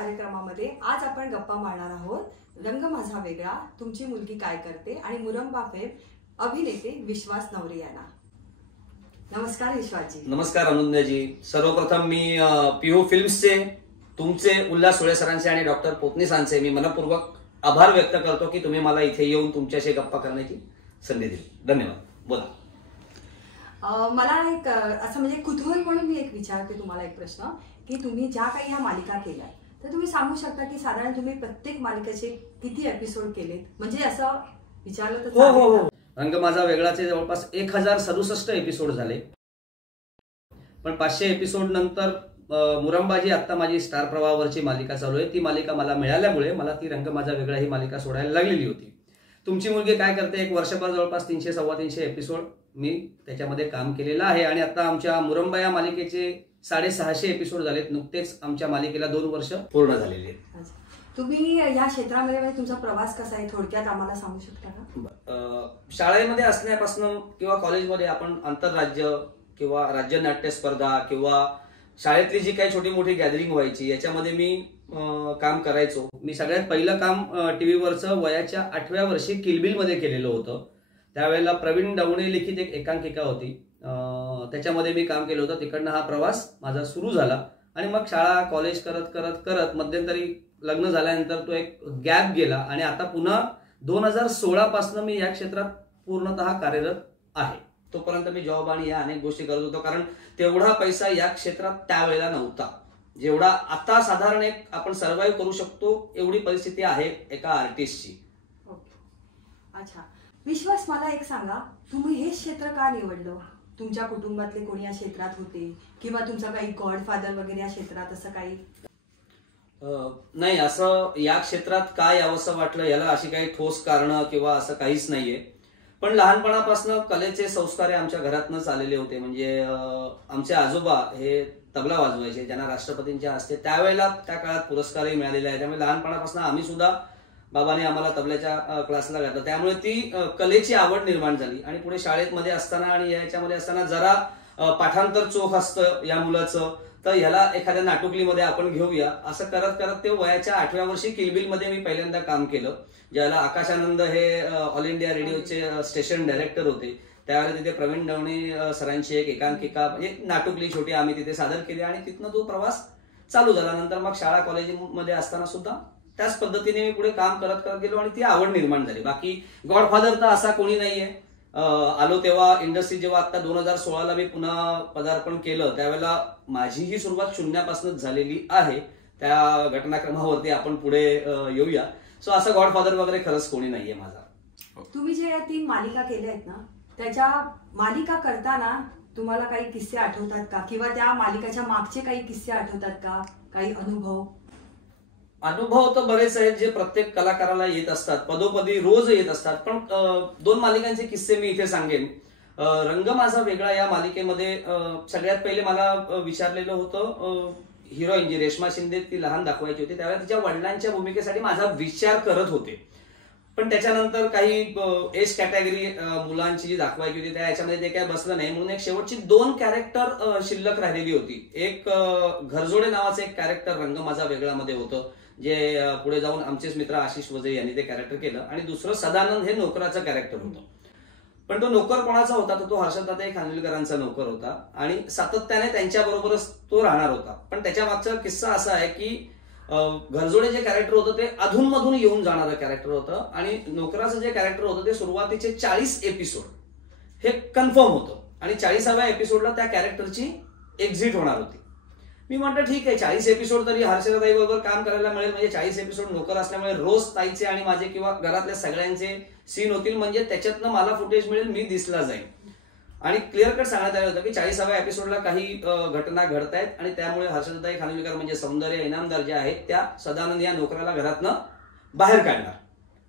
कार्यक्रमामध्ये आज आपण गप्पा मारणार आहोत रंग माझा वेगळा, तुमची मुलगी काय करते आणि मुरंबा फेम अभिनेते विश्वास नवरे यांना. नमस्कार विश्वासजी. नमस्कार अनुज्ञाजी. सर्वप्रथम मी पीओ फिल्म्सचे तुमचे उल्हास सुळे सरांचे आणि डॉक्टर पोपनी सरांचे मी मनपूर्वक आभार व्यक्त करतो की तुम्ही मला इथे येऊन तुमच्याशी गप्पा करण्याची संधी दिली. धन्यवाद. बोला. मला एक असं म्हणजे कुतूहल म्हणून मी एक विचारते तुम्हाला एक प्रश्न की तुम्ही ज्या काही ह्या मालिका केल्या तर तुम्ही सांगू शकता की साधारण तुम्ही प्रत्येक मालिकेचे किती एपिसोड केलेत, म्हणजे असं विचारलं तर? हो. रंग माझा वेगळाचे जवळपास 1067 एपिसोड झाले, पण 500 एपिसोड नंतर मुरंबाजी आता माझी स्टार प्रवाहावरची मालिका चालू आहे. ती मालिका मला मिळाल्यामुळे मला ती रंग माझा वेगळा ही मालिका सोडायला लागलेली होती. तुमची मुलगी काय करते एक वर्षभर जवळपास 300-325 एपिसोड मी त्याच्यामध्ये काम केलेलं आहे आणि आता आमच्या मुरंबा या मालिकेचे 650 एपिसोड झालेत. नुकतेच आमच्या मालिकेला 2 वर्ष पूर्ण झालेली आहेत. तुम्ही या क्षेत्रामध्ये तुमचा प्रवास कसा आहे थोडक्यात आम्हाला सांगू शकता का? शाळेमध्ये असण्यापासून किंवा कॉलेजमध्ये आपण आंतरराज्य किंवा राज्य नाट्य स्पर्धा किंवा शाळेतली जी काही छोटी मोठी गॅदरिंग व्हायची याच्यामध्ये मी काम करायचो. मी सगळ्यात पहिलं काम टीव्हीवरचं वयाच्या 8व्या वर्षी किलबिल मध्ये केलेलं होतं. त्यावेळेला प्रवीण डवणे लिखित एक एकांकिका होती, त्याच्यामध्ये मी काम केलं होतं. तिकडनं हा प्रवास माझा सुरू झाला आणि मग शाळा कॉलेज करत करत करत मध्यंतरी लग्न झाल्यानंतर तो एक गॅप गेला आणि आता पुन्हा 2016 पासून मी या क्षेत्रात पूर्णतः कार्यरत आहे. तोपर्यंत मी जॉब आणि या अनेक गोष्टी करत होतो, कारण तेवढा पैसा या क्षेत्रात त्यावेळेला नव्हता जेवढा आता साधारण एक आपण सर्व्हाइव्ह करू शकतो एवढी परिस्थिती आहे एका आर्टिस्टची. अच्छा विश्वास, मला एक सांगा, तुम्ही हे क्षेत्र का निवडलं? तुमच्या कुटुंबातले कोणी या क्षेत्रात होते किंवा तुमचा काही गॉडफादर वगैरे या क्षेत्रात असं काही? नाही, असं या क्षेत्रात काय यावंसं वाटलं याला अशी काही ठोस कारणं किंवा असं काहीच नाहीये. पण लहानपणापासून कलेचे संस्कार आमच्या घरातनच आलेले होते. म्हणजे आमचे आजोबा हे तबला वाजवायचे, ज्यांना राष्ट्रपतींच्या हस्ते त्यावेळेला त्या काळात पुरस्कारही मिळालेले आहे. त्यामुळे लहानपणापासून आम्ही सुद्धा बाबांनी आम्हाला तबल्याच्या क्लासला घातलं. त्यामुळे ती कलेची आवड निर्माण झाली आणि पुढे शाळेत मध्ये असताना आणि याच्यामध्ये असताना जरा पाठांतर चोख असतं या मुलाचं, तर ह्याला एखाद्या नाटुकलीमध्ये आपण घेऊया असं करत करत ते वयाच्या 8व्या वर्षी किलबिल मध्ये मी पहिल्यांदा काम केलं. ज्याला आकाशानंद हे ऑल इंडिया रेडिओचे स्टेशन डायरेक्टर होते. त्यावेळेला तिथे प्रवीण डवणे सरांची एक एकांकिका म्हणजे नाटुकली छोटी आम्ही तिथे सादर केली आणि तिथनं तो प्रवास चालू झाला. नंतर मग शाळा कॉलेजमध्ये असताना सुद्धा त्याच पद्धतीने मी पुढे काम करत करत गेलो आणि ती आवड निर्माण झाली. बाकी गॉडफादर तर असा कोणी नाहीये. आलो तेव्हा इंडस्ट्री जेव्हा आता 2016ला मी पुन्हा पदार्पण केलं त्यावेळेला माझी ही सुरुवात शून्यापासूनच झालेली आहे. त्या घटनाक्रमावरती आपण पुढे येऊया. सो असं गॉडफादर वगैरे खरंच कोणी नाहीये माझा. तुम्ही जे या 3 मालिका केल्या आहेत ना, त्याच्या मालिका करताना तुम्हाला काही किस्से आठवतात का किंवा त्या मालिकाच्या मागचे काही किस्से आठवतात का? काही अनुभव तर बरेच आहेत जे प्रत्येक कलाकाराला येत असतात, पदोपदी रोज येत असतात. पण 2 मालिकांचे किस्से मी इथे सांगेन. रंग माझा वेगळा या मालिकेमध्ये सगळ्यात पहिले मला विचारलेलं होतं, हिरोईन जी रेश्मा शिंदे ती लहान दाखवायची होती त्यावेळेला तिच्या वडिलांच्या भूमिकेसाठी माझा विचार करत होते. पण त्याच्यानंतर काही एज कॅटेगरी मुलांची जी दाखवायची होती त्या याच्यामध्ये ते काय बसलं नाही, म्हणून एक शेवटची 2 कॅरेक्टर शिल्लक राहिलेली होती. एक घरजोडे नावाचं एक कॅरेक्टर रंग माझा वेगळा मध्ये होतं, जे पुढे जाऊन आमचेच मित्र आशिष वजे यांनी ते कॅरेक्टर केलं. आणि दुसरं सदानंद हे नोकराचं कॅरेक्टर होतं. पण तो नोकर कोणाचा होता तर तो हर्षदाताई खानविलकरांचा नोकर होता आणि सातत्याने त्यांच्याबरोबरच तो राहणार होता. पण त्याच्या मागचा किस्सा असा आहे की घरजोडे जे कॅरेक्टर होतं ते अधूनमधून येऊन जाणारं कॅरेक्टर होतं आणि नोकराचं जे कॅरेक्टर होतं ते सुरुवातीचे 40 एपिसोड हे कन्फर्म होतं आणि 40व्या एपिसोडला त्या कॅरेक्टरची एक्झिट होणार होती. मी म्हटलं ठीक आहे, 40 एपिसोड तरी हर्षदाताई बरोबर काम करायला मिळेल, म्हणजे 40 एपिसोड नोकर असल्यामुळे रोज ताईचे आणि माझे किंवा घरातल्या सगळ्यांचे सीन होतील, म्हणजे त्याच्यातनं मला फुटेज मिळेल, मी दिसला जाईल. आणि क्लिअर कट सांगण्यात आलं होतं की 40व्या एपिसोडला काही घटना घडतायत आणि त्यामुळे हर्षदाताई खानविलकर म्हणजे सौंदर्य इनामदार ज्या आहेत त्या सदानंद या नोकराला घरातनं बाहेर काढणार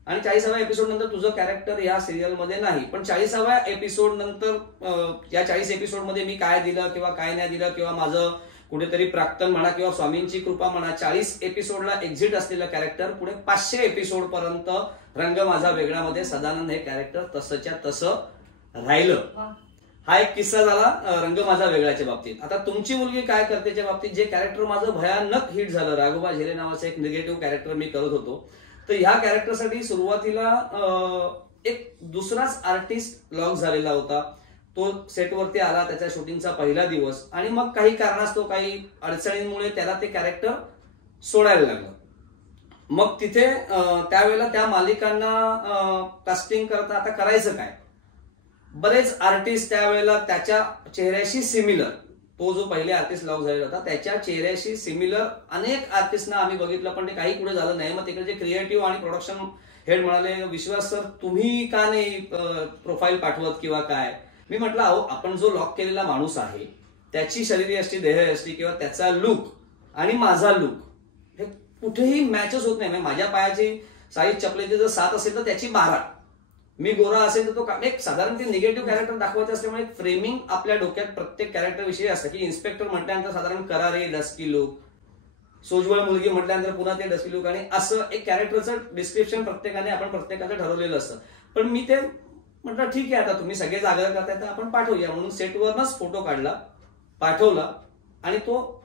आणि 40व्या एपिसोड नंतर तुझं कॅरेक्टर या सिरियलमध्ये नाही. पण 40व्या एपिसोड नंतर या 40 एपिसोडमध्ये मी काय दिलं किंवा काय नाही दिलं किंवा माझं कुठेतरी प्राक्तन म्हणा किंवा स्वामींची कृपा म्हणा, 40 एपिसोडला एक्झिट असलेलं कॅरेक्टर पुढे 500 एपिसोड पर्यंत रंग माझा वेगळामध्ये सदानंद हे कॅरेक्टर तसंच्या तसं राहिलं. हा एक किस्सा झाला रंग माझा वेगळ्याच्या बाबतीत. आता तुमची मुलगी काय करतेच्या बाबतीत जे कॅरेक्टर माझं भयानक हिट झालं, राघोबा झेले नावाचं एक निगेटिव्ह कॅरेक्टर मी करत होतो. तर ह्या कॅरेक्टरसाठी सुरुवातीला एक दुसराच आर्टिस्ट लॉक झालेला होता. तो सेटवरती आला, त्याच्या शूटिंगचा पहिला दिवस, आणि मग काही कारणास्तव काही अडचणींमुळे त्याला ते कॅरेक्टर सोडायला लागलं. मग तिथे त्यावेळेला त्या मालिकांना कास्टिंग करता आता करायचं काय. बरेच आर्टिस्ट त्यावेळेला त्याच्या चेहऱ्याशी सिमिलर, तो जो पहिले आर्टिस्ट लॉक झालेला होता त्याच्या चेहऱ्याशी सिमिलर अनेक आर्टिस्टना आम्ही बघितलं, पण ते काही पुढे झालं नाही. मग तिकडे जे क्रिएटिव्ह आणि प्रोडक्शन हेड म्हणाले, विश्वास सर तुम्ही का नाही प्रोफाईल पाठवत किंवा काय. मी म्हटलं अहो, आपण जो लॉक केलेला माणूस आहे त्याची शरीरी असती, देह असती, किंवा त्याचा लुक आणि माझा लुक हे कुठेही मॅचच होत नाही. माझ्या पायाची साईज चपलेची जर 7 असेल तर त्याची 12, मी गोरा असेल तर तो एक साधारण ते निगेटिव्ह कॅरेक्टर दाखवायचं असल्यामुळे फ्रेमिंग आपल्या डोक्यात प्रत्येक कॅरेक्टर विषयी असतं की इन्स्पेक्टर म्हटल्यानंतर साधारण करारे डस्की लुक, सोजवळ मुलगी म्हटल्यानंतर पुन्हा ते डस्की लुक, आणि असं एक कॅरेक्टरचं डिस्क्रिप्शन प्रत्येकाने आपण प्रत्येकाचं ठरवलेलं असतं. पण मी ते म्हटलं ठीक आहे, आता तुम्ही सगळेच आग्रह करताय तर आपण पाठवूया म्हणून सेटवरनच फोटो काढला, पाठवला, आणि तो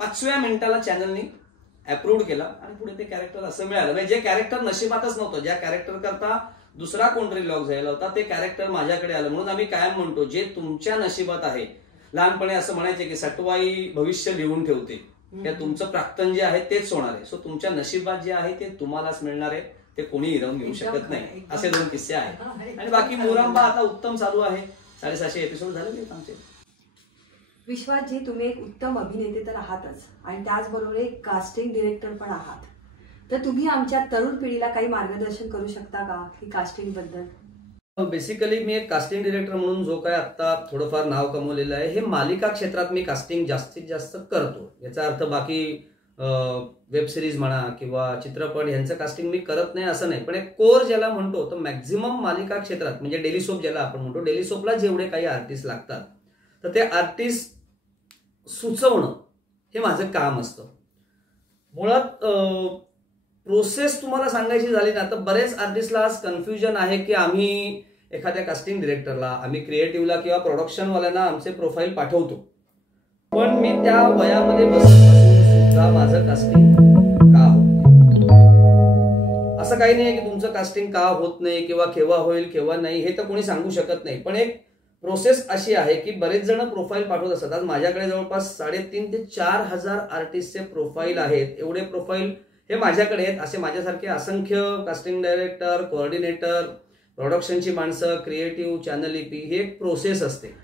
5व्या मिनिटाला चॅनलनी अप्रूव्ह केला आणि पुढे ते कॅरेक्टर असं मिळालं. म्हणजे जे कॅरेक्टर नशिबातच नव्हतं, ज्या कॅरेक्टर करता दुसरा कोणतरी लॉक झालेला होता, ते कॅरेक्टर माझ्याकडे आलं. म्हणून आम्ही कायम म्हणतो जे तुमच्या नशिबात आहे, लहानपणी असं म्हणायचे की सटवाई भविष्य लिहून ठेवते, त्या तुमचं प्राक्तन जे आहे तेच होणार आहे. सो तुमच्या नशिबात जे आहे ते तुम्हालाच मिळणार आहे, ते कोणी हिरावून घेऊ शकत नाही. असे 2 किस्से आहेत. आणि बाकी मोरंबा आता उत्तम चालू आहे, 750 एपिसोड झालेले आहेत आमचे. विश्वास जी, तुम्ही एक उत्तम अभिनेते तर आहातच आणि त्याचबरोबर एक कास्टिंग डिरेक्टर पण आहात. तर तुम्ही आमच्या तरुण पिढीला काही मार्गदर्शन करू शकता का की कास्टिंग बद्दल? बेसिकली मी एक कास्टिंग डिरेक्टर म्हणून जो काय आता थोडंफार नाव कमवलेलं आहे, हे मालिका क्षेत्रात मी कास्टिंग जास्तीत जास्त करतो. याचा अर्थ बाकी वेब सिरीज म्हणा किंवा चित्रपट यांचं कास्टिंग मी करत नाही असं नाही, पण एक कोर ज्याला म्हणतो तर मॅक्झिमम मालिका क्षेत्रात म्हणजे डेली सोप ज्याला आपण म्हणतो, डेली सोपला जेवढे काही आर्टिस्ट लागतात तर ते आर्टिस्ट सुचवणं हे माझं काम असतं. मुळात प्रोसेस तुम्हाला सांगायची झाली ना तर बरेच आर्टिस्टला आज कन्फ्युजन आहे की आम्ही एखाद्या कास्टिंग डिरेक्टरला, आम्ही क्रिएटिव्हला किंवा प्रोडक्शनवाल्यांना आमचे प्रोफाईल पाठवतो, पण मी त्या वयामध्ये बसून सुद्धा माझं कास्टिंग का होत नाही. असं काही नाही की तुमचं कास्टिंग का होत नाही किंवा केव्हा होईल केव्हा नाही हे तर कोणी सांगू शकत नाही. पण एक प्रोसेस अशी आहे की बरेच जण प्रोफाईल पाठवत असतात. आज माझ्याकडे जवळपास 3,500 ते 4,000 आर्टिस्टचे प्रोफाईल आहेत. एवढे प्रोफाईल हे माझ्याकडे आहेत. असे माझ्यासारखे असंख्य कास्टिंग डायरेक्टर, कोऑर्डिनेटर, प्रोडक्शनची माणसं, क्रिएटिव्ह, चॅनल ईपी, ही एक प्रोसेस असते.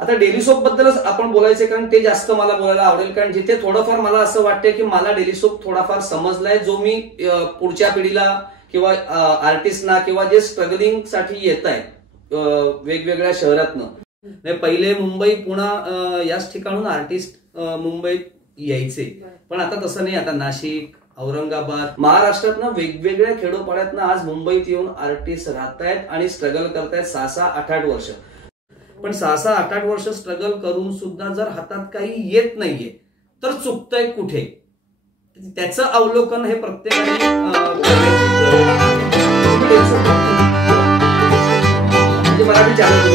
आता डेली सोप बद्दलच आपण बोलायचे कारण ते जास्त मला बोलायला आवडेल, कारण जिथे थोडंफार मला असं वाटतं की मला डेली सोप थोडाफार समजलाय, जो मी पुढच्या पिढीला किंवा आर्टिस्टना किंवा जे स्ट्रगलिंग साठी येत आहेत वेगवेगळ्या शहरातनं. पहिले मुंबई, पुणा याच ठिकाणून आर्टिस्ट मुंबईत यायचे, पण आता तसं नाही. आता नाशिक, औरंगाबाद, महाराष्ट्रातनं वेगवेगळ्या खेडोपाड्यातनं आज मुंबईत येऊन आर्टिस्ट राहतायत आणि स्ट्रगल करतायत 6-6, 8-8 वर्ष. पण 6-6, 8-8 वर्ष स्ट्रगल करून सुद्धा जर हातात काही येत नाहीये तर चुकतंय कुठे, त्याचं अवलोकन हे प्रत्येकाने मराठी चॅनल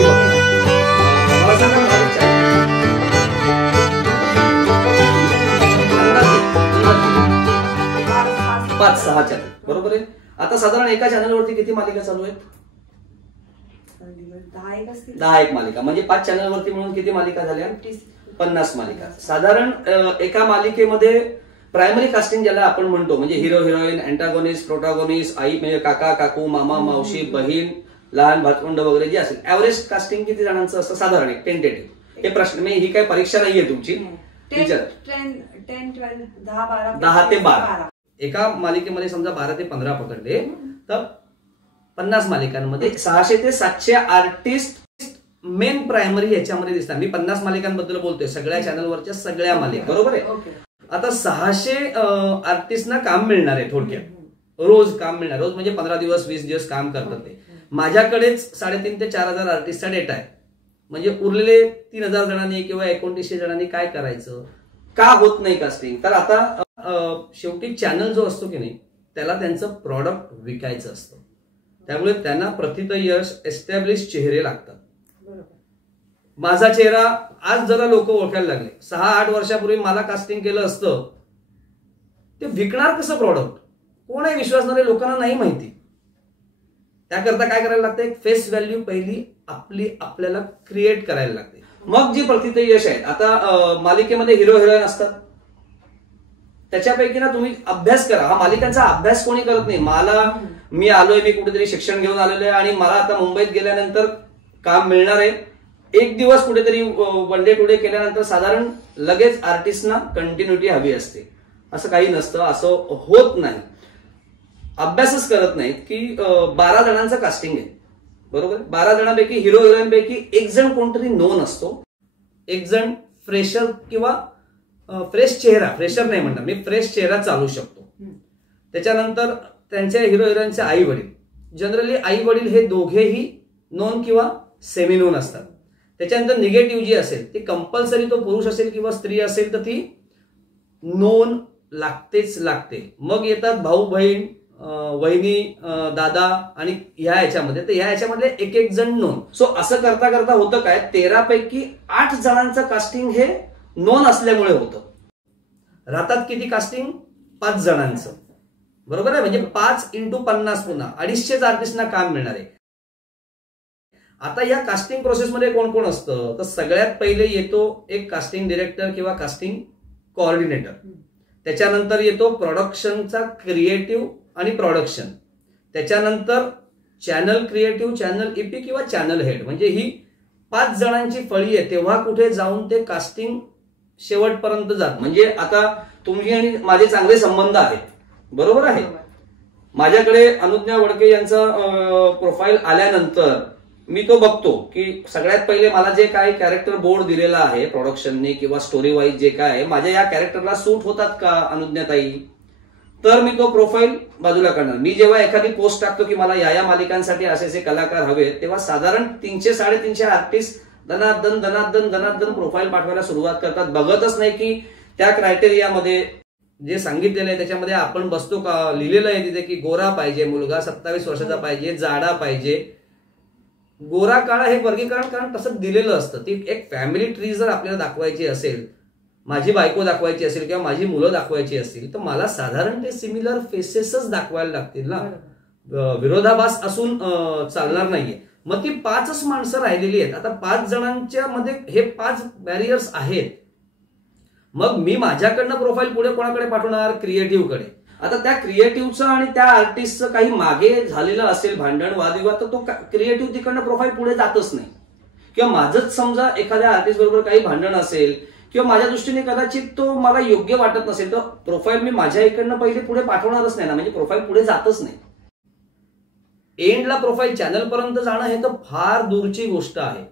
मला सांगा, मराठी चॅनल 5-6 चॅनल बरोबर आहे. आता साधारण एका चॅनलवरती किती मालिका चालू आहेत? 10 मालिका, म्हणजे 5 चॅनलवरती म्हणून किती मालिका झाल्या? 50 मालिका. साधारण एका मालिकेमध्ये प्रायमरी कास्टिंग ज्याला आपण म्हणतो, म्हणजे हिरो हिरोईन, अँटागोनिस्ट, प्रोटॅगोनिस्ट, आई म्हणजे काका काकू, मामा मावशी, बहीण, लहान भातवंड वगैरे जे असेल, ऍव्हरेज कास्टिंग किती जणांचं असतं साधारण? एक टेंटेटिव्ह. हे प्रश्न म्हणजे ही काही परीक्षा नाहीये तुमची, 10, 12, 10 ते 12. एका मालिकेमध्ये समजा 12 ते 15 पकडले तर 50 मालिकांमध्ये 600 ते 700 आर्टिस्ट मेन प्रायमरी याच्यामध्ये दिसतात. मी 50 मालिकांबद्दल बोलतोय, सगळ्या चॅनलवरच्या सगळ्या मालिका बरोबर आहे. आता 600 आर्टिस्टना काम मिळणार आहे, थोडक्यात रोज काम मिळणार. रोज म्हणजे 15 दिवस 20 दिवस काम करतात ते. माझ्याकडेच 3,500 ते 4,000 आर्टिस्टचा डेटा आहे. म्हणजे उरलेले 3,000 जणांनी किंवा 2900 जणांनी काय करायचं? का होत नाही कास्टिंग? तर आता शेवटी चॅनल जो असतो की नाही त्याला त्यांचं प्रॉडक्ट विकायचं असतं, त्यामुळे त्यांना प्रथित यश, एस्टॅब्लिश चेहरे लागतात. माझा चेहरा आज जरा लोक ओळखायला लागले. 6-8 वर्षापूर्वी मला कास्टिंग केलं असतं, ते विकणार कसं प्रॉडक्ट, कोणही विश्वासणारे लोकांना नाही माहिती. त्याकरता काय करायला लागतं, एक फेस व्हॅल्यू पहिली आपल्याला क्रिएट करायला लागते. मग जी प्रथित यश आहे, आता मालिकेमध्ये हिरो हिरोईन असतात, त्याच्यापैकी ना तुम्ही अभ्यास करा. हा मालिकांचा अभ्यास कोणी करत नाही. मी आलोय, मी कुठेतरी शिक्षण घेऊन आलेलो आहे आणि मला आता मुंबईत गेल्यानंतर काम मिळणार आहे. एक दिवस कुठेतरी वन डे टू डे केल्यानंतर साधारण लगेच आर्टिस्टना कंटिन्युटी हवी असते. असं काही नसतं, असं होत नाही. अभ्यासच करत नाहीत की 12 जणांचं कास्टिंग आहे, बरोबर. 12 जणांपैकी हिरो हिरोईन पैकी एक जण कोणतरी नोन असतो, एक जण फ्रेशर किंवा फ्रेश चेहरा, फ्रेशर नाही म्हणणार मी, फ्रेश चेहरा चालू शकतो. त्याच्यानंतर त्यांच्या हिरो हिरोईनचे आई वडील, जनरली आई वडील हे दोघेही नोन किंवा सेमी नोन असतात. त्याच्यानंतर निगेटिव्ह जी असेल ती कंपल्सरी, तो पुरुष असेल किंवा स्त्री असेल तर ती नोन लागतेच लागते. मग येतात भाऊ बहीण, वहिनी, दादा आणि ह्या ह्याच्यामध्ये, तर ह्या ह्याच्यामध्ये एक एक जण नोन. सो असं करता करता होतं काय, 13 पैकी 8 जणांचं कास्टिंग हे नोन असल्यामुळे होतं. राहतात किती कास्टिंग, 5 जणांचं, बरोबर आहे. म्हणजे 5 × 50 पुन्हा 250 आर्टिस्टना काम मिळणार आहे. आता या कास्टिंग प्रोसेसमध्ये कोण कोण असतं, तर सगळ्यात पहिले येतो एक कास्टिंग डिरेक्टर किंवा कास्टिंग कोऑर्डिनेटर. त्याच्यानंतर येतो प्रोडक्शनचा क्रिएटिव्ह आणि प्रोडक्शन. त्याच्यानंतर चॅनल क्रिएटिव्ह, चॅनल ईपी किंवा चॅनल हेड. म्हणजे ही 5 जणांची फळी आहे. तेव्हा कुठे जाऊन ते कास्टिंग शेवटपर्यंत जात. म्हणजे आता तुम्ही आणि माझे चांगले संबंध आहेत, बरोबर आहे. माझ्याकडे अनुज्ञा वडके यांचा प्रोफाईल आल्यानंतर मी तो बघतो की सगळ्यात पहिले मला जे काय कॅरेक्टर बोर्ड दिलेला आहे प्रोडक्शनने किंवा स्टोरी वाईज जे काय आहे, माझ्या या कॅरेक्टरला सूट होतात का अनुज्ञाताई, तर मी तो प्रोफाईल बाजूला करणार. मी जेव्हा एखादी पोस्ट टाकतो की मला या मालिकांसाठी असे कलाकार हवे, तेव्हा साधारण 300-350 आर्टिस्ट दनादन दनादन दनादन प्रोफाईल पाठवायला सुरुवात करतात. बघतच नाही की त्या क्रायटेरियामध्ये जे सांगितलेलं आहे त्याच्यामध्ये आपण बसतो का. लिहिलेलं आहे तिथे की गोरा पाहिजे मुलगा, 27 वर्षाचा पाहिजे, जाडा पाहिजे. गोरा काळा हे वर्गीकरण कारण तसं दिलेलं असतं. ती एक फॅमिली ट्री जर आपल्याला दाखवायची असेल, माझी बायको दाखवायची असेल किंवा माझी मुलं दाखवायची असतील, तर मला साधारण ते सिमिलर फेसेसच दाखवायला लागतील ना, विरोधाभास असून चालणार नाहीये. मग ती 5च माणसं राहिलेली आहेत. आता 5 जणांच्या मध्ये हे 5 बॅरियर्स आहेत. मग मी माझ्याकडनं प्रोफाईल पुढे कोणाकडे पाठवणार, क्रिएटिव्ह कडे. आता त्या क्रिएटिव्हचं आणि त्या आर्टिस्टचं काही मागे झालेलं असेल भांडण वादविवाद, तर तो क्रिएटिव्ह तिकडनं प्रोफाईल पुढे जातच नाही. किंवा माझंच समजा एखाद्या आर्टिस्ट बरोबर काही भांडण असेल किंवा माझ्या दृष्टीने कदाचित तो मला योग्य वाटत नसेल, तर प्रोफाईल मी माझ्या इकडनं पहिले पुढे पाठवणारच नाही ना, म्हणजे प्रोफाईल पुढे जातच नाही. एंडला प्रोफाईल चॅनल पर्यंत जाणं हे तर फार दूरची गोष्ट आहे.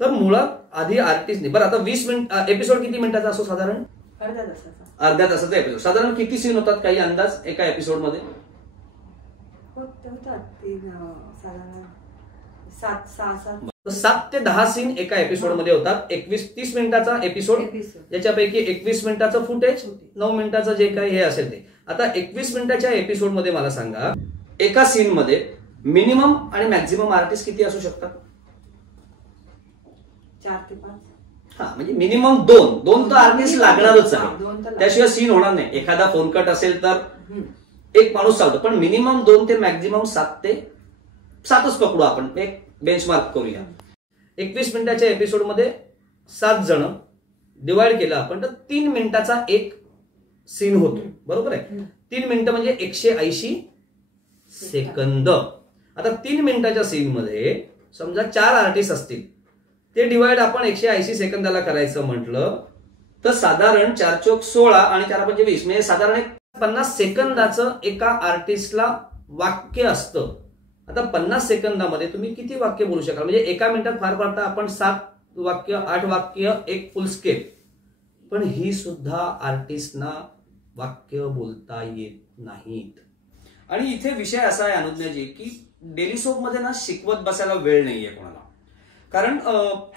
तर मुळात आधी आर्टिस्टने, बरं आता 20 मिनिट एपिसोड किती मिनिटाचा असो, साधारण अर्ध्या तासाचा एपिसोड. साधारण किती सीन होतात, काही अंदाज एका एपिसोडमध्ये? 7 ते 10 सीन एका एपिसोडमध्ये होतात. 21-30 मिनिटाचा एपिसोड, ज्याच्यापैकी 21 मिनिटाचं फुटेज, 9 मिनिटाचं जे काही हे असेल ते. आता 21 मिनिटाच्या एपिसोडमध्ये मला सांगा, एका सीन मध्ये मिनिमम आणि मॅक्झिमम आर्टिस्ट किती असू शकतात? 4 ते 5. हा, म्हणजे मिनिमम 2 तर आर्टिस्ट लागणारच आहे, त्याशिवाय सीन होणार नाही. एखादा फोन कट असेल तर एक माणूस चालतो, पण मिनिमम 2 ते मॅक्झिमम 7 ते 7च पकडू आपण, एक बेंचमार्क करूया. 21 मिनिटाच्या एपिसोडमध्ये 7 जण डिवाइड केलं आपण, तर 3 मिनिटाचा एक सीन होतो, बरोबर आहे. 3 मिनिटं म्हणजे 180 सेकंद. आता 3 मिनिटाच्या सीन मध्ये समजा 4 आर्टिस्ट असतील, ते डिवाइड आपण 180 सेकंदाला करायचं म्हटलं तर साधारण 4 चोक 16 आणि 4 पंचे 20, म्हणजे साधारण 50 सेकंदाचं एका आर्टिस्टला वाक्य असतं. आता 50 सेकंदामध्ये तुम्ही किती वाक्य बोलू शकाल? म्हणजे एका मिनिटात फार फारता आपण 7 वाक्य 8 वाक्य, एक फुल स्केप. पण ही सुद्धा आर्टिस्टना वाक्य बोलता येत नाहीत. आणि इथे विषय असा आहे अनुज्ञाजी की डेली सोप मध्ये ना शिकवत बसायला वेळ नाहीये कोणाला. कारण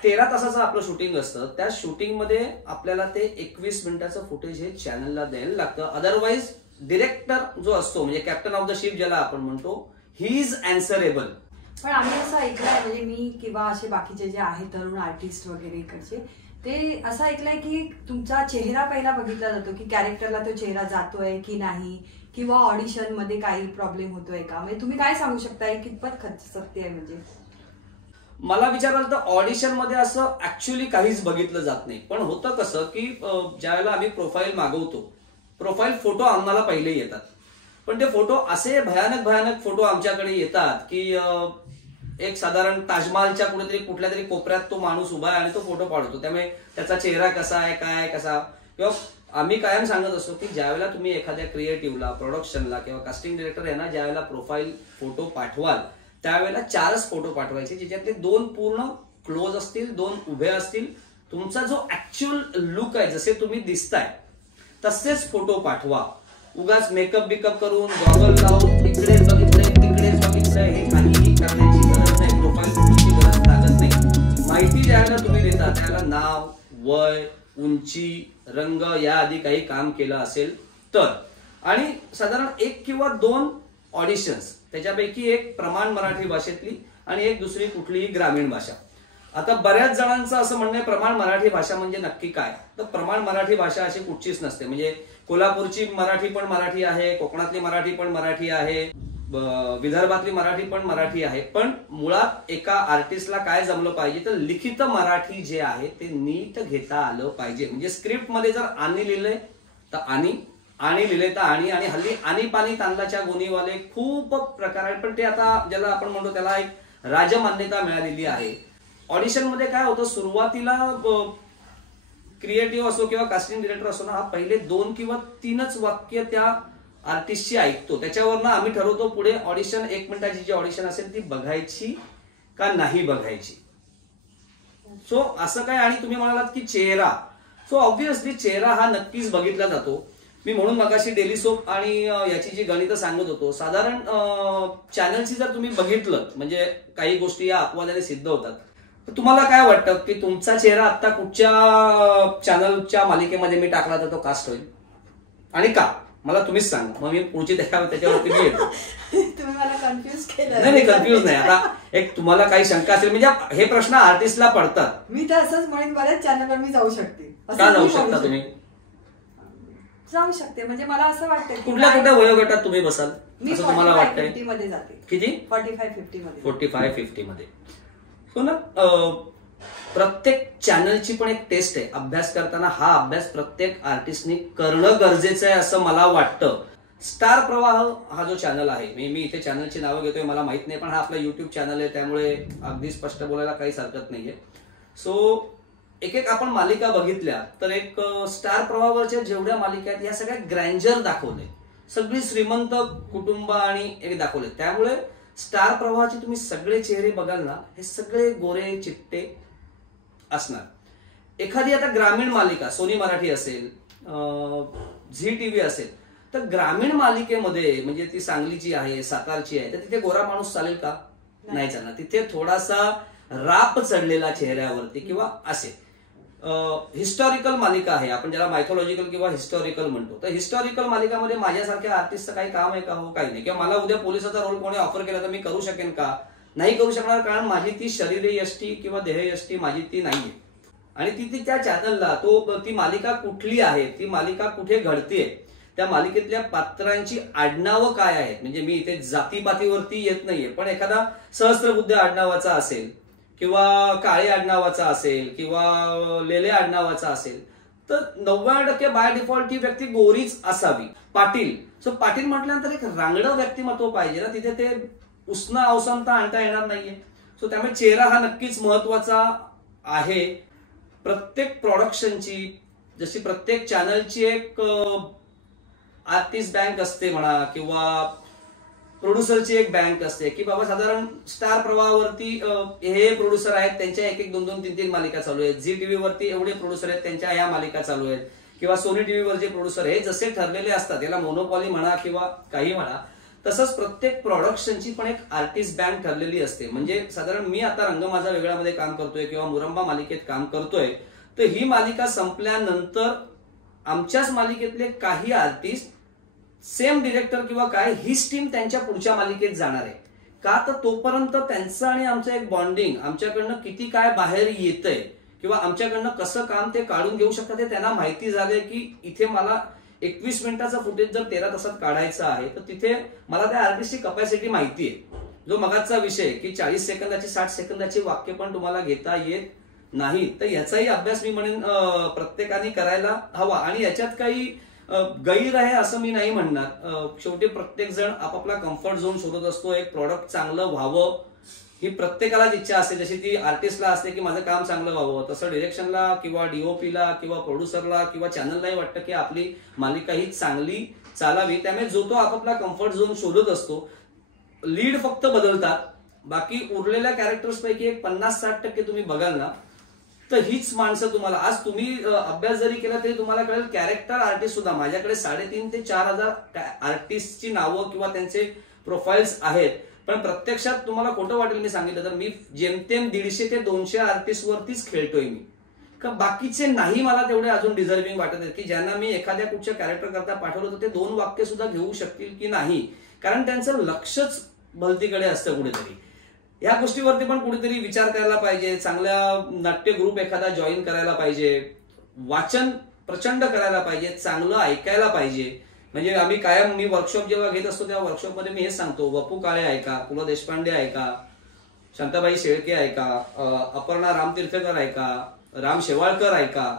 13 तासाचं आपलं शूटिंग असतं, त्या शूटिंग मध्ये आपल्याला ते 21 मिनिटाचं फुटेज हे चॅनलला द्यायला लागतं. अदरवाईज डिरेक्टर जो असतो, म्हणजे कॅप्टन ऑफ द शिप ज्याला आपण म्हणतो, ही इज अँसरेबल. पण आम्ही असं ऐकलंय, म्हणजे मी किंवा असे बाकीचे जे आहेत तरुण आर्टिस्ट वगैरे इकडचे, ते असं ऐकलंय की तुमचा चेहरा पहिला बघितला जातो की कॅरेक्टरला तो चेहरा जातोय की नाही, किंवा ऑडिशन मध्ये काही प्रॉब्लेम होतोय का, म्हणजे तुम्ही काय सांगू शकता, कितपत सत्य आहे? म्हणजे मला विचाराल तर ऑडिशन मध्ये असं ऍक्च्युअली काहीच बघितलं जात नाही. पण होतं कसं की ज्यावेळेला आम्ही प्रोफाईल मागवतो, प्रोफाईल फोटो आम्हाला पहिले येतात, पण ते फोटो असे भयानक भयानक फोटो आमच्याकडे येतात की एक साधारण ताजमहालच्या कुठल्या तरी कोपऱ्यात तो माणूस उभा आहे आणि तो फोटो पाडतो. त्यामुळे त्याचा चेहरा कसा आहे, काय कसा, किंवा आम्ही कायम सांगत असतो की ज्यावेळेला तुम्ही एखाद्या क्रिएटिव्हला, प्रोडक्शनला किंवा कास्टिंग डिरेक्टर यांना ज्यावेळेला प्रोफाईल फोटो पाठवाल त्यावेळेला 4च फोटो पाठवायचे, ज्याच्यातले 2 पूर्ण क्लोज असतील, 2 उभे असतील. तुमचा जो ऍक्च्युअल लुक आहे, जसे तुम्ही दिसताय तसेच फोटो पाठवा. उगाच मेकअप बिकअप करून गॉगल लावून इकडेच बघितलंय तिकडेच बघितलंय हे काहीही करण्याची गरज नाही. प्रोफाईल फोटोची गरज लागत नाही. माहिती ज्यावेळेला तुम्ही देता त्याला नाव, वय, उंची, रंग याआधी काही काम केलं असेल तर, आणि साधारण 1 किंवा 2 ऑडिशन्स, त्याच्यापैकी एक प्रमाण मराठी भाषेतली आणि एक दुसरी कुठलीही ग्रामीण भाषा. आता बऱ्याच जणांचं असं म्हणणं आहे प्रमाण मराठी भाषा म्हणजे नक्की काय, तर प्रमाण मराठी भाषा अशी कुठचीच नसते. म्हणजे कोल्हापूरची मराठी पण मराठी आहे, कोकणातली मराठी पण मराठी आहे, विदर्भातली मराठी पण मराठी आहे. पण मुळात एका आर्टिस्टला काय जमलं पाहिजे तर लिखित मराठी जे आहे ते नीट घेता आलं पाहिजे. म्हणजे स्क्रिप्ट मध्ये जर आणि लिहिलंय तर आणि लिहिले तर आणि हल्ली आणि पाणी तांदळाच्या गोणीवाले खूप प्रकार आहेत, पण ते आता ज्याला आपण म्हणतो त्याला एक राजमान्यता मिळालेली आहे. ऑडिशन मध्ये काय होतं, सुरुवातीला क्रिएटिव्ह असो किंवा कास्टिंग डिरेक्टर असो ना, हा पहिले 2 किंवा 3च वाक्य त्या आर्टिस्टची ऐकतो, त्याच्यावरनं आम्ही ठरवतो पुढे ऑडिशन 1 मिनिटाची जी ऑडिशन असेल ती बघायची का नाही बघायची. सो असं काय. आणि तुम्ही म्हणालात की चेहरा, सो ऑब्व्हियसली चेहरा हा नक्कीच बघितला जातो. मी म्हणून मगाशी डेली सोप आणि याची जी गणितं सांगत होतो, साधारण चॅनलची जर तुम्ही बघितलं, म्हणजे काही गोष्टी या अपवादाने सिद्ध होतात, तर तुम्हाला काय वाटतं की तुमचा चेहरा आता कुठच्या चॅनलच्या मालिकेमध्ये मी टाकला तर तो कास्ट होईल आणि का, मला तुम्हीच सांगा, मग मी पुढची त्याच्यावरती मी येतो. तुम्ही मला कन्फ्युज केलं. नाही कन्फ्युज नाही. आता एक तुम्हाला काही शंका असेल, म्हणजे हे प्रश्न आर्टिस्टला पडतात. मी तर असंच म्हणेन बऱ्याच चॅनलवर मी जाऊ शकते. का जाऊ शकता तुम्ही? जाऊ शकते, म्हणजे मला असं वाटतं कुठल्या वयोगटात तुम्ही बसाल असं तुम्हाला वाटतंय? 50 मध्ये जाते. किती? 45-50 मध्ये. 45-50 मध्ये. हो ना. प्रत्येक चॅनलची पण एक टेस्ट आहे. अभ्यास करताना हा अभ्यास प्रत्येक आर्टिस्टनी करणं गरजेचं आहे असं मला वाटतं. स्टार प्रवाह हा जो चॅनल आहे, मी इथे चॅनलची नावं घेतोय मला माहित नाही, पण हा आपला युट्यूब चॅनल आहे त्यामुळे अगदी स्पष्ट बोलायला काहीच हरकत नाहीये. सो एक आपण मालिका बघितल्या तर एक स्टार प्रवाहावरच्या जेवढ्या मालिका आहेत या सगळ्या ग्रँजर दाखवले, सगळी श्रीमंत कुटुंब आणि एक दाखवले. त्यामुळे स्टार प्रवाहाचे तुम्ही सगळे चेहरे बघाल ना, हे सगळे गोरे चिट्टे असणार. एखादी आता ग्रामीण मालिका सोनी मराठी असेल, झी टीव्ही असेल, तर ग्रामीण मालिकेमध्ये म्हणजे ती सांगलीची आहे, सातारची आहे, तर तिथे गोरा माणूस चालेल का? नाही चालणार. तिथे थोडासा राप चढलेला चेहऱ्यावरती किंवा असे. हिस्टॉरिकल मालिका आहे, आपण ज्याला मायथॉलॉजिकल किंवा हिस्टॉरिकल म्हणतो, तर हिस्टॉरिकल मालिकामध्ये माझ्यासारख्या आर्टिस्टचं काही काम आहे का? हो, काही नाही. किंवा मला उद्या पोलिसाचा रोल कोणी ऑफर केला तर मी करू शकेन का? नाही करू शकणार, कारण माझी ती शरीरयष्टी किंवा देहयष्टी माझी ती नाहीये. आणि ती त्या चॅनलला ती मालिका कुठली आहे, ती मालिका कुठे घडतेय, त्या मालिकेतल्या पात्रांची आडनावं काय आहेत. म्हणजे मी इथे जातीपातीवरती येत नाहीये, पण एखादा सहस्त्रबुद्धे आडनावाचा असेल किंवा काळे आडनावाचा असेल किंवा लेले आडनावाचा असेल, तर 90% बाय डिफॉल्ट ती व्यक्ती गोरीच असावी. पाटील, सो पाटील म्हटल्यानंतर एक रांगडं व्यक्तिमत्व पाहिजे ना, तिथे ते उष्ण अवसंता आणता येणार नाहीये. सो त्यामुळे चेहरा हा नक्कीच महत्वाचा आहे. प्रत्येक प्रोडक्शनची, जशी प्रत्येक चॅनलची एक आर्टिस्ट बँक असते म्हणा, किंवा प्रोड्युसरची एक बँक असते, की बाबा साधारण स्टार प्रवाहावरती हे प्रोड्युसर आहेत, त्यांच्या 1-1, 2-2, 3-3 मालिका चालू आहेत. झी टीव्ही वरती एवढे प्रोड्युसर आहेत, त्यांच्या या मालिका चालू आहेत. किंवा सोनी टीव्हीवर जे प्रोड्युसर हे जसे ठरलेले असतात, याला मोनोपॉली म्हणा किंवा काही म्हणा, तसंच प्रत्येक प्रोडक्शनची पण एक आर्टिस्ट बँक ठरलेली असते. म्हणजे साधारण मी आता रंग माझा वेगळ्यामध्ये काम करतोय किंवा मुरंबा मालिकेत काम करतोय, तर ही मालिका संपल्यानंतर आमच्याच मालिकेतले काही आर्टिस्ट सेम डिरेक्टर किंवा काय हीच टीम त्यांच्या पुढच्या मालिकेत जाणार आहे. का तर तोपर्यंत त्यांचं आणि आमचं एक बॉन्डिंग, आमच्याकडनं किती काय बाहेर येतंय किंवा आमच्याकडनं कसं काम ते काढून घेऊ शकतात हे त्यांना माहिती झालंय की इथे मला 21 मिनिटाचा फुटेज जर 13 तासात काढायचा आहे तर तिथे मला त्या आर्टिस्टची कपॅसिटी माहिती आहे. जो मगाचा विषय की 40 सेकंदाची 60 सेकंदाची वाक्य पण तुम्हाला घेता येत नाही, तर याचाही अभ्यास मी म्हणेन प्रत्येकाने करायला हवा. आणि याच्यात काही गैर आहे असं मी नाही म्हणणार. शेवटी प्रत्येक जण आपापला कम्फर्ट झोन शोधत असतो. एक प्रॉडक्ट चांगलं व्हावं ही प्रत्येकालाच इच्छा असते. जशी ती आर्टिस्टला असते की माझं काम चांगलं व्हावं, तसं डिरेक्शनला किंवा डीओपीला किंवा प्रोड्युसरला किंवा चॅनललाही वाटतं की आपली मालिका ही चांगली चालावी. त्यामुळे जो तो आपापला कम्फर्ट झोन शोधत असतो. लीड फक्त बदलतात, बाकी उरलेल्या कॅरेक्टर्स पैकी एक 50-60% तुम्ही बघाल ना तर हीच माणसं तुम्हाला, आज तुम्ही अभ्यास जरी केला तरी तुम्हाला कळेल कॅरेक्टर आर्टिस्ट सुद्धा माझ्याकडे 3,500 ते 4,000 आर्टिस्टची नावं किंवा त्यांचे प्रोफाईल्स आहेत. पण प्रत्यक्षात तुम्हाला खोटं वाटेल मी सांगितलं तर मी जेमतेम 150 ते 200 आर्टिस्ट वरतीच खेळतोय मी. का बाकीचे नाही मला तेवढे अजून डिझर्विंग वाटत आहेत की ज्यांना मी एखाद्या कुठच्या कॅरेक्टर करता पाठवलं तर ते 2 वाक्य सुद्धा घेऊ शकतील की नाही, कारण त्यांचं लक्षच भलतीकडे असतं कुठेतरी. या गोष्टीवरती पण कुठेतरी विचार करायला पाहिजे. चांगल्या नाट्य ग्रुप एखादा जॉईन करायला पाहिजे, वाचन प्रचंड करायला पाहिजे, चांगलं ऐकायला पाहिजे. म्हणजे आम्ही कायम, मी वर्कशॉप जेव्हा घेत असतो तेव्हा वर्कशॉपमध्ये मी हेच सांगतो, वपू काळे ऐका, पु ल देशपांडे ऐका, शांताबाई शेळके ऐका, अपर्णा रामतीर्थकर ऐका, राम शेवाळकर ऐका.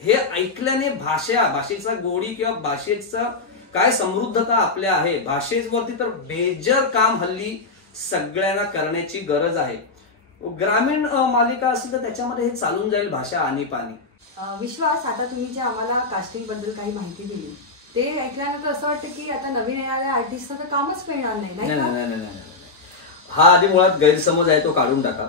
हे ऐकल्याने भाषेचा गोडी किंवा भाषेचा काय समृद्धता आपल्या आहे, भाषेवरती तर मेजर काम हल्ली सगळ्यांना करण्याची गरज आहे. ग्रामीण मालिका असेल तर त्याच्यामध्ये हे चालून जाईल भाषा आणि पाणी. विश्वास, आता तुम्ही जे आम्हाला कास्टिंग बद्दल काही माहिती दिली ते ऐकल्यानंतर असं वाटतं की आता नवीन येणाऱ्या आर्टिस्टला तर कामच मिळणार नाही. हा आधी मुळात गैरसमज आहे, तो काढून टाका.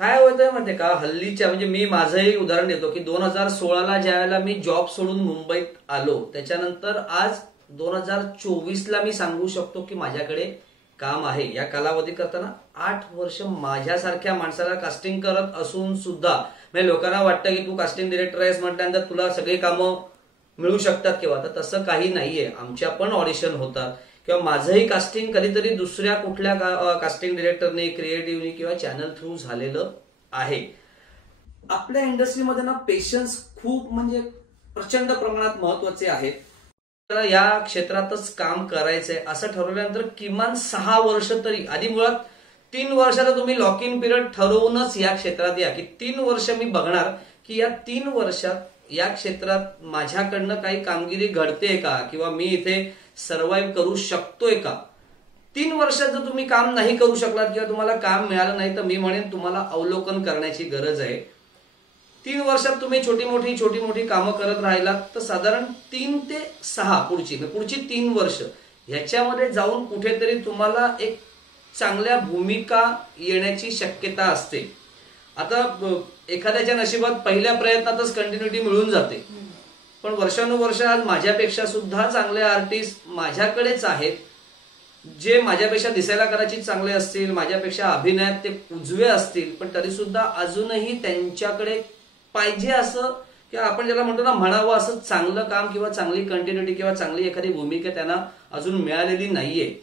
काय होतंय माहितीये का, हल्लीच्या म्हणजे मी माझंही उदाहरण देतो की 2016ला ज्यावेळेला मी जॉब सोडून मुंबईत आलो त्याच्यानंतर आज 2024ला मी सांगू शकतो की माझ्याकडे काम आहे. या कालावधी करताना 8 वर्ष माझ्यासारख्या माणसाला कास्टिंग करत असून सुद्धा म्हणजे लोकांना वाटतं की तू कास्टिंग डिरेक्टर आहेस म्हटल्यानंतर तुला सगळी कामं मिळू शकतात किंवा, तर तसं काही नाहीये. आमच्या पण ऑडिशन होतात किंवा माझंही कास्टिंग कधीतरी दुसऱ्या कुठल्या कास्टिंग डिरेक्टरने, क्रिएटिव्हनी किंवा चॅनल थ्रू झालेलं आहे. आपल्या इंडस्ट्रीमध्ये ना पेशन्स खूप म्हणजे प्रचंड प्रमाणात महत्वाचे आहेत. तर या क्षेत्रातच काम करायचंय असं ठरवल्यानंतर किमान 6 वर्ष तरी, आधी मुळात 3 वर्षाचा तुम्ही लॉक इन पिरियड ठरवूनच या क्षेत्रात या की 3 वर्ष मी बघणार की या 3 वर्षात या क्षेत्रात माझ्याकडनं काही कामगिरी घडते का किंवा मी इथे सर्व्हाइव्ह करू शकतोय का. 3 वर्षात जर तुम्ही काम नाही करू शकलात किंवा तुम्हाला काम मिळालं नाही तर मी म्हणेन तुम्हाला अवलोकन करण्याची गरज आहे. 3 वर्षात तुम्ही छोटी मोठी कामं करत राहिलात तर साधारण 3 ते 6 पुढची 3 वर्ष ह्याच्यामध्ये जाऊन कुठेतरी तुम्हाला एक चांगल्या भूमिका येण्याची शक्यता असते. आता एखाद्याच्या नशिबात पहिल्या प्रयत्नातच कंटिन्युटी मिळून जाते, पण वर्षानुवर्ष आज माझ्यापेक्षा सुद्धा चांगले आर्टिस्ट माझ्याकडेच आहेत, जे माझ्यापेक्षा दिसायला कदाचित चांगले असतील, माझ्यापेक्षा अभिनयात ते उजवे असतील, पण तरी सुद्धा अजूनही त्यांच्याकडे पाहिजे असं किंवा आपण ज्याला म्हणतो ना म्हणावं असं चांगलं काम किंवा चांगली कंटिन्युटी किंवा चांगली एखादी भूमिका त्यांना अजून मिळालेली नाहीये.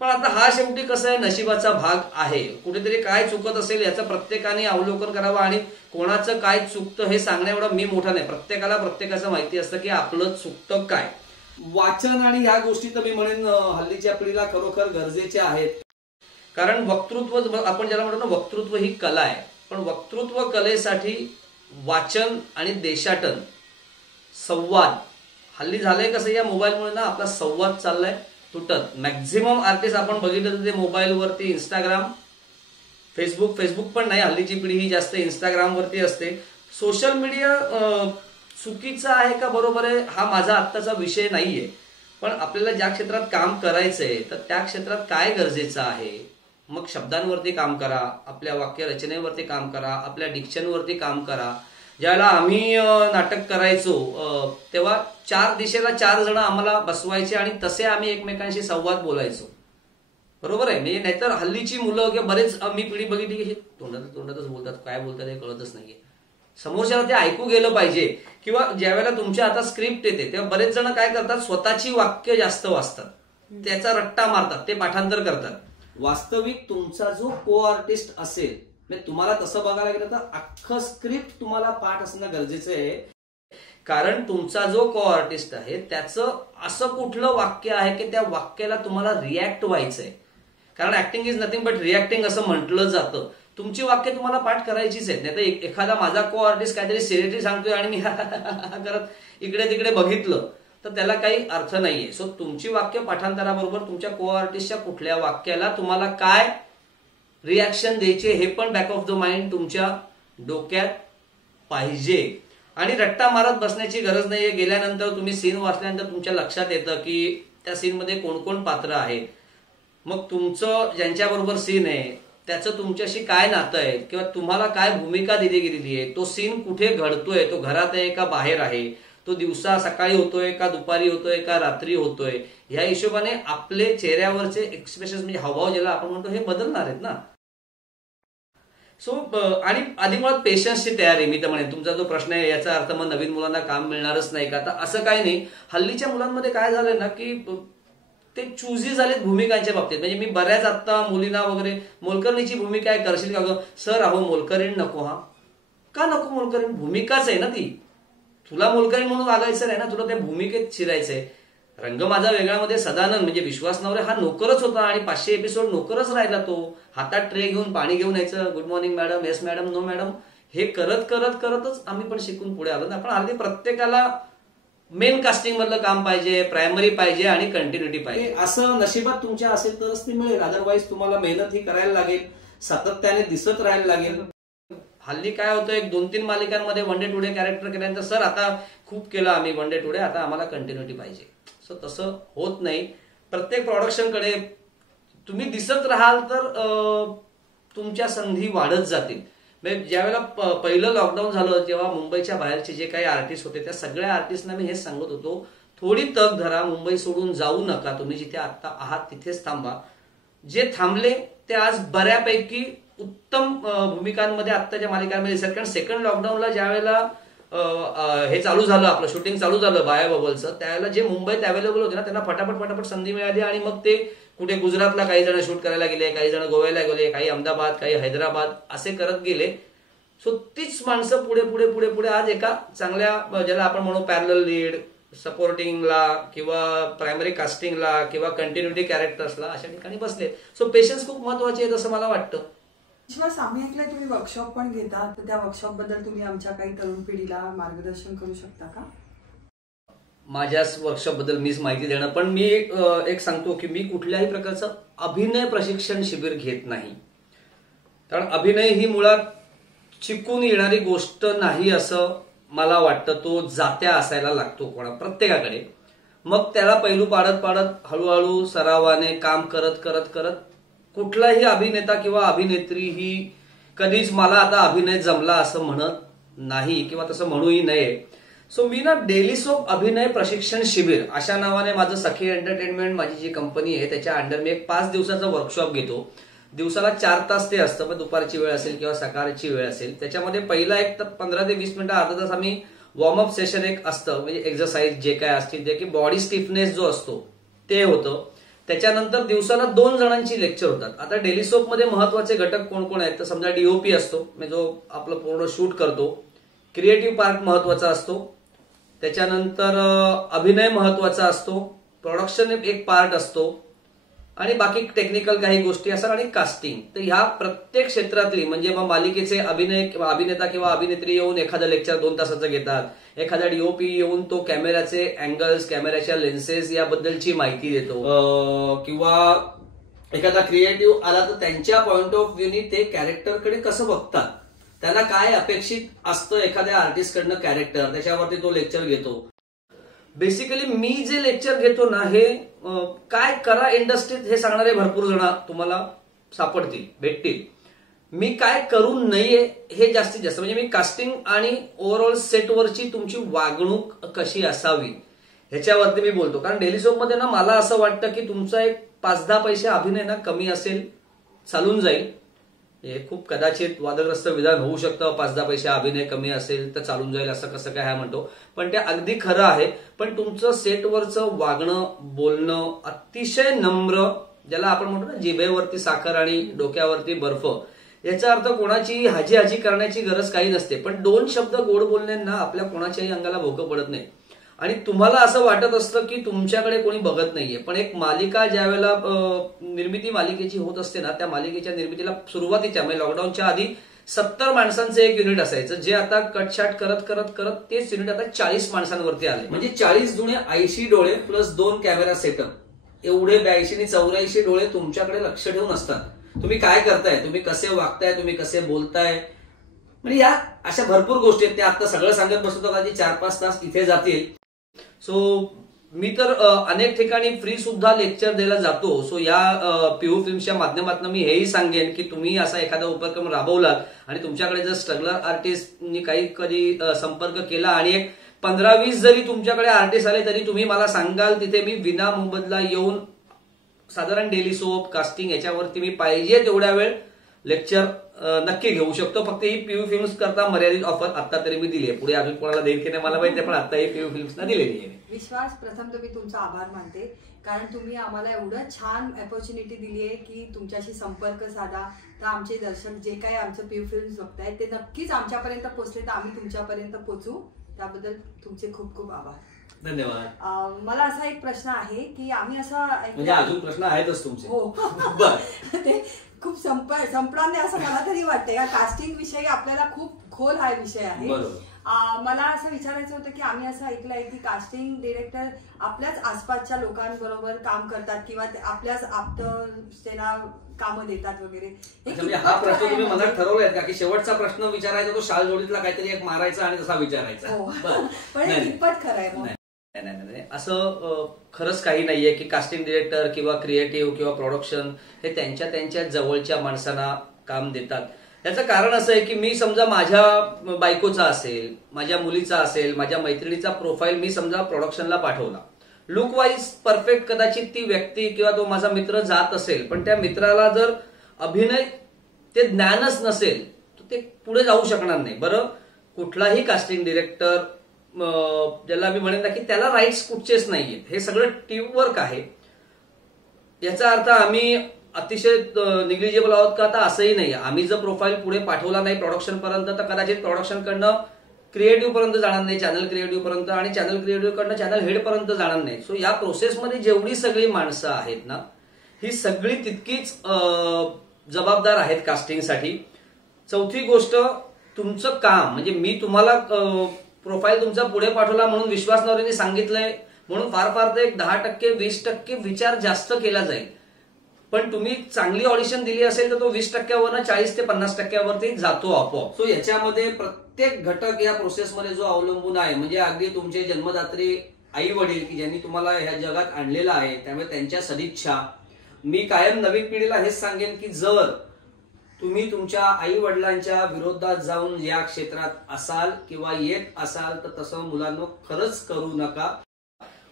पण आता हा शेवटी कसं आहे, नशिबाचा भाग आहे. कुठेतरी काय चुकत असेल याचं प्रत्येकाने अवलोकन करावं आणि कोणाचं काय चुकतं हे सांगण्या एवढा मी मोठा नाही. प्रत्येकाचं माहिती असतं की आपलं चुकतं काय. वाचन आणि या गोष्टी तर मी म्हणेन हल्लीच्या पिढीला खरोखर गरजेच्या आहेत. कारण वक्तृत्व, आपण ज्याला म्हणतो ना वक्तृत्व ही कला आहे, पण वक्तृत्व कलेसाठी वाचन आणि देशाटन, संवाद, हल्ली झालंय कसं या मोबाईलमुळे ना आपला संवाद चाललाय तुटत. मॅक्झिमम आर्टिस्ट आपण बघितलं तर ते मोबाईलवरती, इंस्टाग्राम, फेसबुक पण नाही, हल्लीची पिढी ही जास्त इंस्टाग्रामवरती असते. सोशल मीडिया चुकीचा आहे का बरोबर आहे हा माझा आत्ताचा विषय नाहीये, पण आपल्याला ज्या क्षेत्रात काम करायचंय तर त्या क्षेत्रात काय गरजेचं आहे, मग शब्दांवरती काम करा, आपल्या वाक्य रचनेवरती काम करा, आपल्या डिक्शनवरती काम करा. ज्यावेळेला आम्ही नाटक करायचो तेव्हा 4 दिशेला 4 जण आम्हाला बसवायचे आणि तसे आम्ही एकमेकांशी संवाद बोलायचो. बरोबर आहे, म्हणजे नाहीतर हल्लीची मुलं किंवा बरेच मी पिढी बघितली की हे तोंडातच बोलतात, काय बोलतात हे कळतच नाहीये. समोरच्याला ते ऐकू गेलं पाहिजे. किंवा ज्यावेळेला तुमच्या हातात स्क्रिप्ट येते तेव्हा बरेच जण काय करतात, स्वतःची वाक्य जास्त वाचतात, त्याचा रट्टा मारतात, ते पाठांतर करतात. वास्तविक तुमचा जो को आर्टिस्ट असेल, म्हणजे तुम्हाला तसं बघायला गेलं तर अख्खं स्क्रिप्ट तुम्हाला पाठ असणं गरजेचं आहे. कारण तुमचा जो को आर्टिस्ट आहे त्याचं असं कुठलं वाक्य आहे की त्या वाक्याला तुम्हाला रिॲक्ट व्हायचंय. कारण acting is nothing but reacting असं म्हटलं जातं. तुमची वाक्य तुम्हाला पाठ करायचीच आहेत. नाही तर एखादा माझा को आर्टिस्ट काहीतरी सिरियसली सांगतोय आणि मी करत इकडे तिकडे बघितलं तर त्याला काही अर्थ नाहीये. सो तुमची वाक्य पाठांतराबरोबर तुमच्या को आर्टिस्टच्या कुठल्या वाक्याला तुम्हाला काय रिॲक्शन द्यायचे हे पण बॅक ऑफ द माइंड तुमच्या डोक्यात पाहिजे. आणि रट्टा मारत बसण्याची गरज नाहीये. गेल्यानंतर तुम्ही सीन वाचल्यानंतर तुमच्या लक्षात येतं की त्या सीनमध्ये कोण कोण पात्र आहे. मग तुमचं ज्यांच्याबरोबर सीन आहे त्याचं तुमच्याशी काय नातं आहे किंवा तुम्हाला काय भूमिका दिली गेलेली आहे. तो सीन कुठे घडतोय, तो घरात आहे का बाहेर आहे, तो दिवसा सकाळी होतोय का दुपारी होतोय का रात्री होतोय, ह्या हिशोबाने आपले चेहऱ्यावरचे एक्सप्रेशन म्हणजे हावभाव ज्याला आपण म्हणतो हे बदलणार आहेत ना. सो आणि आधी मुळात पेशन्सची तयारी. मी तर म्हणेन तुमचा जो प्रश्न आहे याचा अर्थ मग नवीन मुलांना काम मिळणारच नाही का, तर असं काही नाही. हल्लीच्या मुलांमध्ये काय झालंय ना की ते चुजी झालेत भूमिकांच्या बाबतीत. म्हणजे मी बऱ्याच आता मुलींना वगैरे मोलकरणीची भूमिका आहे करशील का ग, सर अहो मोलकरीण नको. हा का नको? मोलकरीण भूमिकाच आहे ना ती. तुला मोलकरीण म्हणून वागायचं नाही ना, तुला त्या भूमिकेत शिरायचंय. रंग माझा वेगळामध्ये सदानंद म्हणजे विश्वास नवरे हा नोकरच होता आणि 500 एपिसोड नोकरच राहिला. तो हातात ट्रे घेऊन पाणी घेऊन यायचं, good morning madam, yes madam, no madam, हे करत करत करतच आम्ही पण शिकून पुढे आलो ना. पण हल्ली प्रत्येकाला मेन कास्टिंग मधलं काम पाहिजे, प्रायमरी पाहिजे आणि कंटिन्युटी पाहिजे. असं नशिबात तुमच्या असेल तरच ते मिळेल. अदरवाईज तुम्हाला मेहनत ही करायला लागेल, सातत्याने दिसत राहायला लागेल. हल्ली काय होतं, एक 2-3 मालिकांमध्ये वन डे टुडे कॅरेक्टर केल्यानंतर सर आता खूप केलं आम्ही वन डे टुडे, आता आम्हाला कंटिन्युटी पाहिजे. सो तसं होत नाही. प्रत्येक प्रोडक्शनकडे तुम्ही दिसत राहाल तर तुमच्या संधी वाढत जातील. ज्यावेळेला पहिलं लॉकडाऊन झालं तेव्हा मुंबईच्या बाहेरचे जे काही आर्टिस्ट होते त्या सगळ्या आर्टिस्टना मी हेच सांगत होतो, थोडी तग धरा, मुंबई सोडून जाऊ नका. तुम्ही जिथे आता आहात तिथेच थांबा. जे थांबले ते आज बऱ्यापैकी उत्तम भूमिकांमध्ये आत्ताच्या मालिकांमध्ये दिसतात. कारण सेकंड लॉकडाऊनला ज्यावेळेला हे चालू झालं, आपलं शूटिंग चालू झालं बाया बबलचं, त्यावेळेला जे मुंबईत अवेलेबल होते ना त्यांना फटाफट संधी मिळाली आणि मग ते कुठे गुजरातला काही जण शूट करायला गेले, काही जण गोव्याला गेले, काही अहमदाबाद, काही हैदराबाद असे करत गेले. सो तीच माणसं पुढे पुढे पुढे पुढे आज एका चांगल्या ज्याला आपण म्हणू पॅरलल लीड, सपोर्टिंगला किंवा प्रायमरी कास्टिंगला किंवा कंटिन्युटी कॅरेक्टर्सला अशा ठिकाणी बसले. सो पेशन्स खूप महत्वाचे आहेत असं मला वाटतं. विश्वास, आम्ही ऐकलंय तुम्ही वर्कशॉप पण घेता, तर त्या वर्कशॉप बद्दल तुम्ही आमच्या काही तरुण पिढीला मार्गदर्शन करू शकता का? माझ्याच वर्कशॉप बद्दल मीच माहिती देणं, पण मी एक सांगतो की मी कुठल्याही प्रकारचं अभिनय प्रशिक्षण शिबिर घेत नाही. कारण अभिनय ही मुळात शिकून येणारी गोष्ट नाही असं मला वाटतं. तो जात्या असायला लागतो प्रत्येकाकडे. मग त्याला पैलू पाडत पाडत हळूहळू सरावाने काम करत करत करत कुठलाही अभिनेता किंवा अभिनेत्री ही कधीच मला आता अभिनय जमला असं म्हणत नाही किंवा तसं म्हणूही नये. सो मी ना डेली सोप अभिनय प्रशिक्षण शिबिर अशा नावाने माझं सखी एंटरटेनमेंट माझी जी कंपनी आहे त्याच्या अंडर मी एक 5 दिवसाचं वर्कशॉप घेतो. दिवसाला 4 तास ते असतं, पण दुपारची वेळ असेल किंवा सकाळची वेळ असेल. त्याच्यामध्ये पहिला एक 15 ते 20 मिनिटं अर्धा तास आम्ही वॉर्मअप सेशन एक असतं, म्हणजे एक्सरसाइज जे काय असतील ते की बॉडी स्टिफनेस जो असतो ते होतं. त्याच्यानंतर दिवसाला 2 जणांची लेक्चर होतात. आता डेली सोप मध्ये महत्वाचे घटक कोण कोण आहेत तर समजा डीओपी असतो, म्हणजे जो आपलं पूर्ण शूट करतो. क्रिएटिव्ह पार्ट महत्वाचा असतो. त्याच्यानंतर अभिनय महत्वाचा असतो. प्रोडक्शन एक पार्ट असतो आणि बाकी टेक्निकल काही गोष्टी असतात आणि कास्टिंग. तर ह्या प्रत्येक क्षेत्रातली म्हणजे मग मालिकेचे अभिनय किंवा अभिनेता किंवा अभिनेत्री येऊन एखादं लेक्चर 2 तासाचं घेतात. एखादा डीओपी येऊन तो कॅमेऱ्याचे अँगल्स, कॅमेऱ्याच्या लेन्सेस याबद्दलची माहिती देतो. किंवा एखादा क्रिएटिव्ह आला तर त्यांच्या पॉइंट ऑफ व्ह्यूनी ते कॅरेक्टरकडे कसं बघतात, त्यांना काय अपेक्षित असतं एखाद्या आर्टिस्टकडनं कॅरेक्टर, त्याच्यावरती तो लेक्चर घेतो. बेसिकली मी जे लेक्चर घेतो ना हे काय करा इंडस्ट्रीत हे सांगणारे भरपूर जण तुम्हाला सापडतील, भेटतील. मी काय करू नये हे जास्तीत जास्त, म्हणजे मी कास्टिंग आणि ओव्हरऑल सेटवरची तुमची वागणूक कशी असावी ह्याच्यावरती मी बोलतो. कारण डेली सोप मध्ये ना मला असं वाटतं की तुमचा एक 5-10 पैसे अभिनय ना कमी असेल चालून जाईल. हे खूप कदाचित वादग्रस्त विधान होऊ शकतं, 5-10 पैसे अभिनय कमी असेल तर चालून जाईल असं कसं काय म्हणतो, पण ते अगदी खरं आहे. पण तुमचं सेटवरचं वागणं, बोलणं अतिशय नम्र, ज्याला आपण म्हणतो ना जिभेवरती साखर आणि डोक्यावरती बर्फ, याचा अर्थ कोणाची हाजी हाजी करण्याची गरज काही नसते, पण 2 शब्द गोड बोलण्यांना आपल्या कोणाच्याही अंगाला भोकं पडत नाही. आणि तुम्हाला असं वाटत असतं की तुमच्याकडे कोणी बघत नाहीये, पण एक मालिका ज्या वेळेला निर्मिती मालिकेची होत असते ना, त्या मालिकेच्या निर्मितीला सुरुवातीच्या म्हणजे लॉकडाऊनच्या आधी 70 माणसांचं एक युनिट असायचं, जे आता कटछाट करत करत करत तेच युनिट आता 40 माणसांवरती आले. म्हणजे 40 जुने 80 डोळे प्लस 2 कॅमेरा सेटअप, एवढे 82 आणि 84 डोळे तुमच्याकडे लक्ष ठेवून असतात. तुम्ही काय करताय, तुम्ही कसे वागताय, तुम्ही कसे बोलताय, म्हणजे या अशा भरपूर गोष्टी आहेत. त्या आता सगळं सांगत बसतो का 4-5 तास इथे जातील. सो मी तर अनेक ठिकाणी फ्री सुद्धा लेक्चर द्यायला जातो. सो या पीयू फिल्म्सच्या माध्यमातून मी हेही सांगेन की तुम्ही असा एखादा उपक्रम राबवलात आणि तुमच्याकडे जर स्ट्रगलर आर्टिस्टनी काही कधी संपर्क केला आणि एक 15-20 जरी तुमच्याकडे आर्टिस्ट आले तरी तुम्ही मला सांगाल, तिथे मी विना मोबदला येऊन साधारण डेली सोप कास्टिंग याच्यावरती मी पाहिजे तेवढ्या वेळ लेक्चर नक्की घेऊ शकतो. फक्त ही पीयू फिल्म्स करता मर्यादित ऑफर आता तरी मी दिली आहे. पुढे अजून कोणाला देईल की नाही मला माहिती आहे, पण आता ही पीयू फिल्म्सना दिलेली आहे. विश्वास, प्रथम तर मी तुमचा आभार मानते, कारण तुम्ही आम्हाला एवढं छान अपॉर्च्युनिटी दिली आहे की तुमच्याशी संपर्क साधा. तर आमचे दर्शक जे काही आमचं पीयू फिल्म्स बघतायत ते नक्कीच आमच्यापर्यंत पोहोचले तर आम्ही तुमच्यापर्यंत पोहोचू. त्याबद्दल तुमचे खूप खूप आभार. धन्यवाद. मला असा एक प्रश्न आहे की आम्ही असं म्हणजे अजून प्रश्न आहेतच तुमचे? हो. ते खूप संपणार नाही असं मला तरी वाटतं. या कास्टिंग विषयी आपल्याला खूप खोल हा विषय आहे. मला असं विचारायचं होतं की आम्ही असं ऐकलंय की कास्टिंग डिरेक्टर आपल्याच आसपासच्या लोकांबरोबर काम करतात किंवा आपल्याच आप्तेष्टांना कामं देतात वगैरे. हा प्रश्न तुम्ही मला ठरवलाय का की शेवटचा प्रश्न विचारायचा तो शाल जोडीतला काहीतरी एक मारायचा आणि तसा विचारायचा? पण कितपत खरं आहे? नाही, असं खरंच काही नाहीये की कास्टिंग डिरेक्टर किंवा क्रिएटिव्ह किंवा प्रोडक्शन हे त्यांच्या जवळच्या माणसांना काम देतात. याचं कारण असं आहे की मी समजा माझ्या बायकोचा असेल, माझ्या मुलीचा असेल, माझ्या मैत्रिणीचा प्रोफाईल मी समजा प्रोडक्शनला पाठवला, लुक वाईज परफेक्ट कदाचित ती व्यक्ती किंवा तो माझा मित्र जात असेल, पण त्या मित्राला जर अभिनय ते ज्ञानच नसेल तर ते पुढे जाऊ शकणार नाही. बरं, कुठलाही कास्टिंग डिरेक्टर ज्याला मी म्हणेन ना की त्याला राईट्स कुठचेच नाहीयेत, हे सगळं टीमवर्क आहे. याचा अर्थ आम्ही अतिशय निग्लिजिबल आहोत का? आता असंही नाही. आम्ही जर प्रोफाईल पुढे पाठवला नाही प्रोडक्शन पर्यंत तर कदाचित प्रोडक्शन कडनं क्रिएटिव्ह पर्यंत जाणार नाही, चॅनल क्रिएटिव्ह पर्यंत, आणि चॅनल क्रिएटिव्ह कडनं चॅनल हेड पर्यंत जाणार नाही. सो या प्रोसेसमध्ये जेवढी सगळी माणसं आहेत ना, ही सगळी तितकीच जबाबदार आहेत कास्टिंगसाठी. चौथी गोष्ट, तुमचं काम म्हणजे मी तुम्हाला प्रोफाईल तुमचा पुढे पाठवला म्हणून विश्वास नवरेंनी सांगितलंय म्हणून फार फार तर 10%, 20% विचार जास्त केला जाईल. पण तुम्ही चांगली ऑडिशन दिली असेल तर तो 20%वरनं 40 ते 50%वरती जातो आपोआप. सो याच्यामध्ये प्रत्येक घटक या प्रोसेसमध्ये जो अवलंबून आहे, म्हणजे अगदी तुमचे जन्मदात्री आई वडील की ज्यांनी तुम्हाला ह्या जगात आणलेलं आहे, त्यामुळे त्यांच्या सदिच्छा. मी कायम नवीन पिढीला हेच सांगेन की जर तुम्ही तुमच्या आई वडिलांच्या विरोधात जाऊन या क्षेत्रात असाल किंवा येत असाल तर तसं मुलांनो खरंच करू नका.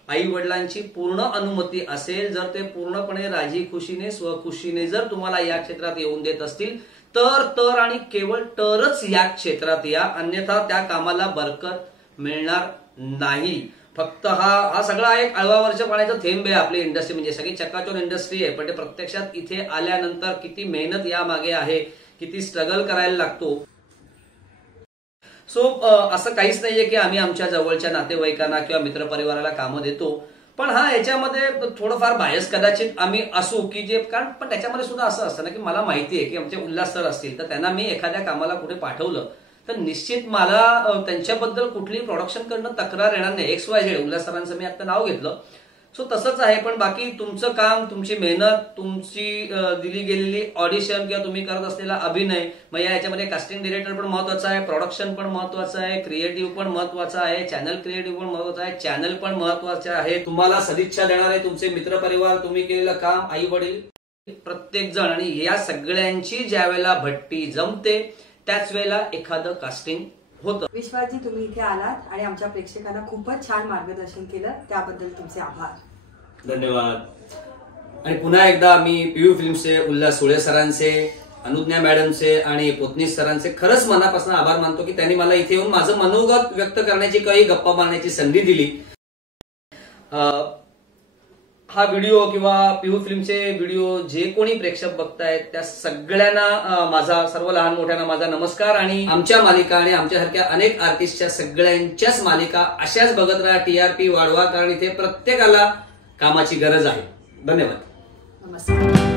आई वडिलांची पूर्ण अनुमती असेल, जर ते पूर्णपणे राजी खुशीने स्वखुशीने जर तुम्हाला या क्षेत्रात येऊन देत असतील तर आणि केवळ तरच या क्षेत्रात या, अन्यथा त्या कामाला बरकत मिळणार नाही. फक्त हा सगळा एक अळवावरच्या पाण्याचा थेंब आहे आपली इंडस्ट्री. म्हणजे सगळी चकाचौंध इंडस्ट्री आहे, पण ते प्रत्यक्षात इथे आल्यानंतर किती मेहनत या मागे आहे, किती स्ट्रगल करायला लागतो. सो असं काहीच नाहीये की आम्ही आमच्या जवळच्या नातेवाईकांना किंवा मित्रपरिवाराला कामं देतो. पण याच्यामध्ये थोडंफार बायस कदाचित आम्ही असू की जे, कारण पण त्याच्यामध्ये सुद्धा असं असतं ना की मला माहिती आहे की आमचे उल्हास सर असतील तर त्यांना मी एखाद्या कामाला कुठे पाठवलं तर निश्चित मला त्यांच्याबद्दल कुठलीही प्रोडक्शन करणं तक्रार येणार नाही. XYZ उल्हास सरांचं मी आता नाव घेतलं. सो तसंच आहे. पण बाकी तुमचं काम, तुमची मेहनत, तुमची दिली गेलेली ऑडिशन किंवा तुम्ही करत असलेला अभिनय, मग याच्यामध्ये कास्टिंग डिरेक्टर पण महत्वाचा आहे, प्रोडक्शन पण महत्वाचं आहे, क्रिएटिव्ह पण महत्वाचं आहे, चॅनल क्रिएटिव्ह पण महत्वाचं आहे, चॅनल पण महत्वाचे आहे, तुम्हाला सदिच्छा देणारे तुमचे मित्रपरिवार, तुम्ही केलेलं काम, आई वडील, प्रत्येक जण, आणि या सगळ्यांची ज्या वेळेला भट्टी जमते त्याच वेळेला एखादं कास्टिंग होतं. विश्वासजी, तुम्ही इथे आलात आणि आमच्या प्रेक्षकांना खूपच छान मार्गदर्शन केलं, त्याबद्दल तुमचे आभार. धन्यवाद. आणि पुन्हा एकदा मी पीयू फिल्म्सचे उल्हास सुळे सरांचे, अनुज्ञा मॅडमचे आणि पोतनीस सरांचे खरंच मनापासून आभार मानतो की त्यांनी मला इथे येऊन माझं मनोगत व्यक्त करण्याची, काही गप्पा मारण्याची संधी दिली. हा व्हिडिओ किंवा पिहू फिल्मचे व्हिडिओ जे कोणी प्रेक्षक बघतायत त्या सगळ्यांना माझा, सर्व लहान मोठ्यांना माझा नमस्कार. आणि आमच्या मालिका आणि आमच्यासारख्या अनेक आर्टिस्टच्या सगळ्यांच्याच मालिका अशाच बघत राहा, TRP वाढवा, कारण इथे प्रत्येकाला कामाची गरज आहे. धन्यवाद. नमस्कार.